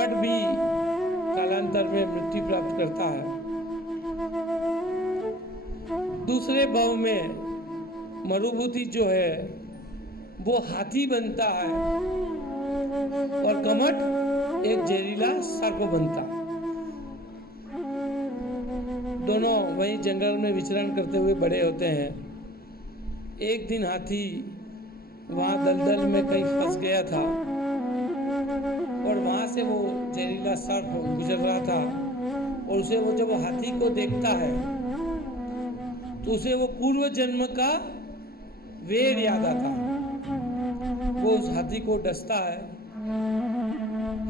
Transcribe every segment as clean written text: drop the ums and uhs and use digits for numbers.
कमट भी कालांतर में मृत्यु प्राप्त करता है। दूसरे भाव में मरुभूति जो है वो हाथी बनता है और कमट एक जहरीला सर्प बनता है। दोनों वहीं जंगल में विचरण करते हुए बड़े होते हैं। एक दिन हाथी वहाँ दलदल में कहीं फंस गया था और वहाँ से वो जहरीला सर्प गुजर रहा था और उसे वो जब वो हाथी को देखता है तो उसे वो पूर्व जन्म का वेर याद आता है। वो उस हाथी को डसता है,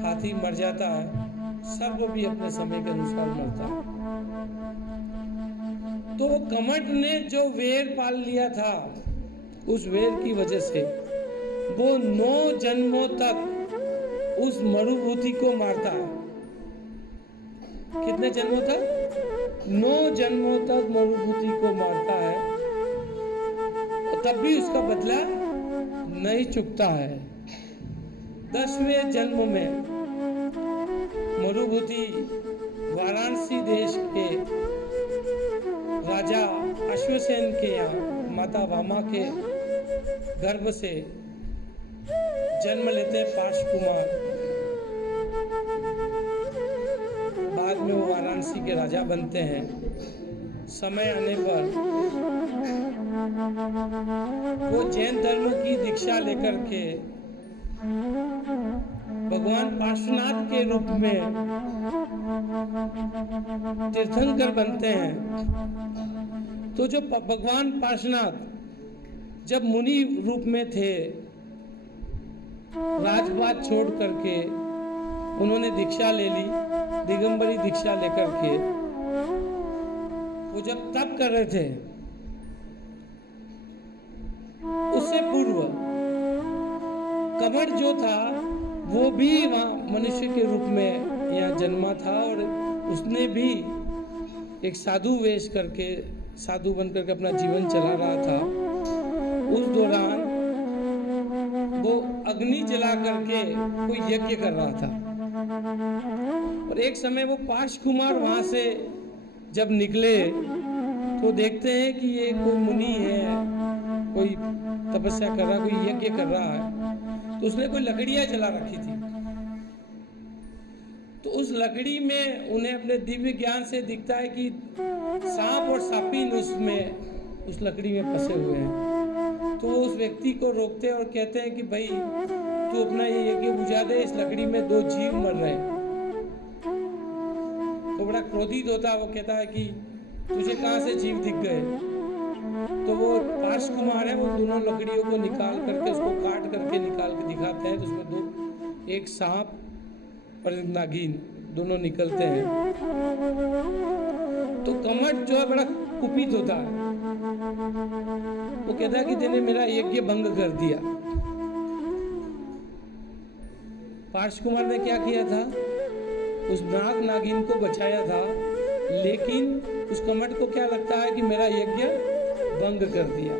हाथी मर जाता है, सर्प भी अपने समय के अनुसार मरता है। तो कमट ने जो वेर पाल लिया था, उस वेर की वजह से वो 9 जन्मों तक उस मरुभूति को मारता है। कितने जन्मों तक? 9 जन्मों तक मरुभूति को मारता है और तब भी उसका बदला नहीं चुकता है। 10वें जन्म में मरुभूति वाराणसी देश के राजा अश्वसेन के यहाँ माता वामा के गर्भ से जन्म लेते पार्श कुमार। बाद में वो वाराणसी के राजा बनते हैं। समय आने पर वो जैन धर्म की दीक्षा लेकर के भगवान पार्श्वनाथ के रूप में तीर्थंकर बनते हैं। तो जो भगवान पार्श्वनाथ जब मुनि रूप में थे, राजपाट छोड़ करके उन्होंने दीक्षा ले ली, दिगंबरी दीक्षा लेकर के वो जब तप कर रहे थे, उससे पूर्व कमट जो था वो भी वहाँ मनुष्य के रूप में यहाँ जन्मा था और उसने भी एक साधु वेश करके, साधु बन करके अपना जीवन चला रहा था। उस दौरान वो अग्नि जला करके कोई यज्ञ कर रहा था और एक समय वो पार्श कुमार वहाँ से जब निकले तो देखते हैं कि ये कोई मुनि है, कोई तपस्या कर रहा, कोई यज्ञ कर रहा है। तो उसने कोई लकड़ियाँ जला रखी थी। तो उस लकड़ी में उन्हें अपने दिव्य ज्ञान से दिखता है कि सांप और सापिन उसमें उस लकड़ी में फंसे हुए हैं। तो वो उस व्यक्ति को रोकते हैं और कहते हैं कि भाई तू अपना ये यज्ञ बुझा दे, इस लकड़ी में 2 जीव मर रहे हैं। तो बड़ा क्रोधित होता है, वो कहता है कि तुझे कहाँ से जीव दिख गए? तो वो पार्श कुमार है, वो दोनों लकड़ियों को निकाल करके, उसको काट करके निकाल के दिखाते हैं। तो उसमें 2, एक सांप और एक नागिन दोनों निकलते हैं। तो कमट जो है बड़ा कुपित होता है, वो कहता है कि तेने मेरा यज्ञ भंग कर दिया। पार्श कुमार ने क्या किया था? उस नाग नागिन को बचाया था, लेकिन उस कमट को क्या लगता है कि मेरा यज्ञ भंग कर दिया।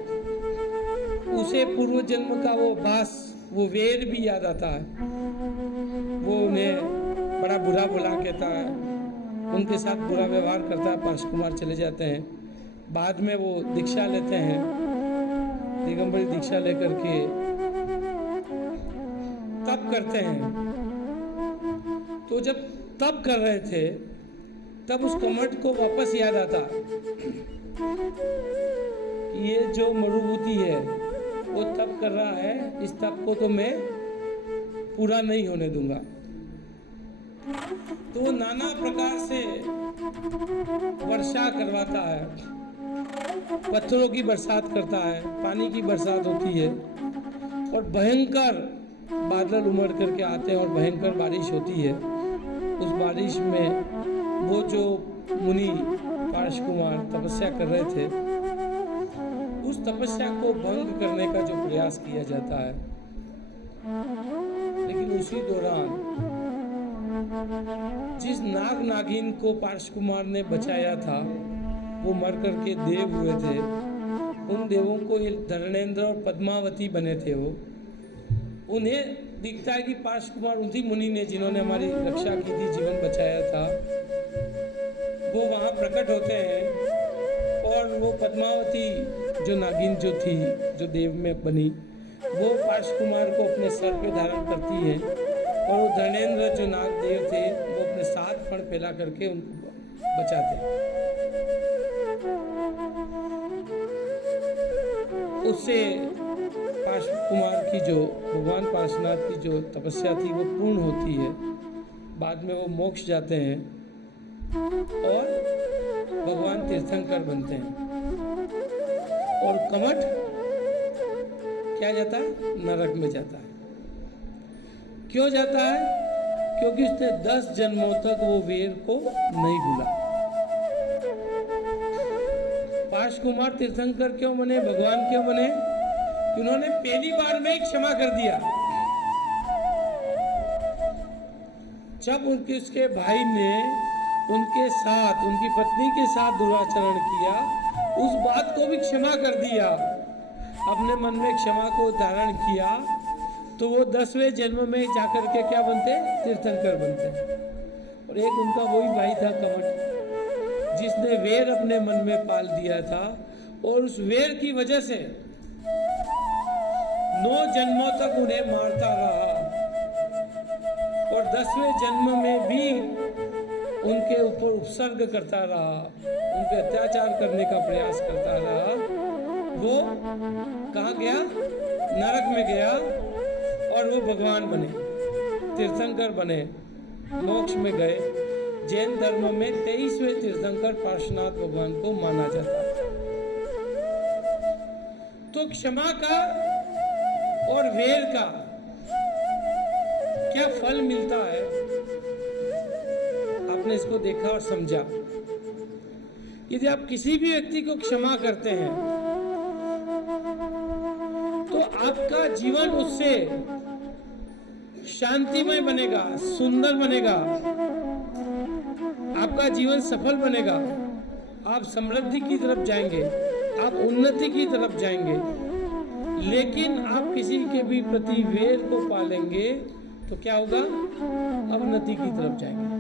उसे पूर्व जन्म का वो भास, वो वेर भी याद आता है। वो उन्हें बड़ा बुरा भला कहता है, उनके साथ बुरा व्यवहार करता है। पार्श कुमार चले जाते हैं। बाद में वो दीक्षा लेते हैं, दिगंबरी दीक्षा लेकर के तप करते हैं। तो जब तप कर रहे थे तब उस कमट को वापस याद आता, ये जो मरुभूति है वो तप कर रहा है, इस तप को तो मैं पूरा नहीं होने दूंगा। तो वो नाना प्रकार से वर्षा करवाता है, पत्थरों की बरसात करता है, पानी की बरसात होती है और भयंकर बादल उमड़ करके आते हैं और भयंकर बारिश होती है। उस बारिश में वो जो मुनि पार्श कुमार तपस्या कर रहे थे, उस तपस्या को भंग करने का जो प्रयास किया जाता है, लेकिन उसी दौरान जिस नाग नागिन को पार्श कुमार ने बचाया था वो मर करके देव हुए थे। उन देवों को धरणेंद्र और पद्मावती बने थे। वो उन्हें दिखता है कि पार्श कुमार उसी मुनि ने जिन्होंने हमारी रक्षा की थी, जीवन बचाया था, वो वहाँ प्रकट होते हैं और वो पद्मावती जो नागिन जो थी, जो देव में बनी, वो पार्श कुमार को अपने सर पे धारण करती है और वो धर्मेंद्र जो नाग देव थे वो अपने 7 फण फैला करके उनको बचाते हैं। उससे पार्श कुमार की जो भगवान पार्श्वनाथ की जो तपस्या थी वो पूर्ण होती है। बाद में वो मोक्ष जाते हैं और भगवान तीर्थंकर बनते हैं। और कमठ क्या जाता है? नरक में जाता है। क्यों जाता है? क्योंकि उसने 10 जन्मों तक वो वेर को नहीं भूला। पार्श कुमार तीर्थंकर क्यों बने, भगवान क्यों बने? कि उन्होंने पहली बार में ही क्षमा कर दिया। जब उसके भाई ने उनके साथ, उनकी पत्नी के साथ दुराचरण किया, उस बात को भी क्षमा कर दिया, अपने मन में क्षमा को धारण किया, तो वो 10वें जन्म में जाकर के क्या बनते? तीर्थंकर बनते हैं। और एक उनका वही भाई था कमठ, जिसने वेर अपने मन में पाल दिया था और उस वेर की वजह से 9 जन्मों तक उन्हें मारता रहा और 10वें जन्म में भी उनके ऊपर उपसर्ग करता रहा, उनके अत्याचार करने का प्रयास करता रहा। वो कहाँ गया? नरक में गया और वो भगवान बने, तीर्थंकर बने, मोक्ष में गए। जैन धर्म में 23वें तीर्थंकर पार्श्वनाथ भगवान को माना जाता है। तो क्षमा का और वेर का क्या फल मिलता है, आपने इसको देखा और समझा। यदि आप किसी भी व्यक्ति को क्षमा करते हैं तो आपका जीवन उससे शांतिमय बनेगा, सुंदर बनेगा, आपका जीवन सफल बनेगा, आप समृद्धि की तरफ जाएंगे, आप उन्नति की तरफ जाएंगे। लेकिन आप किसी के भी प्रति वेर को पालेंगे तो क्या होगा? अवनति की तरफ जाएंगे।